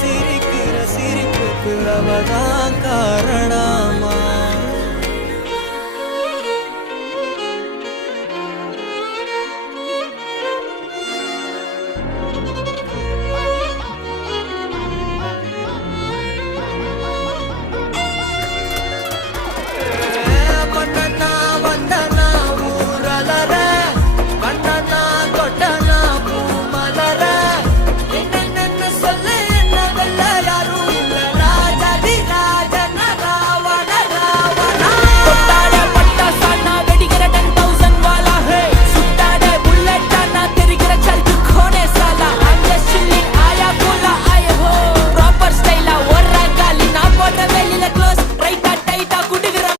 siri la siri kira kira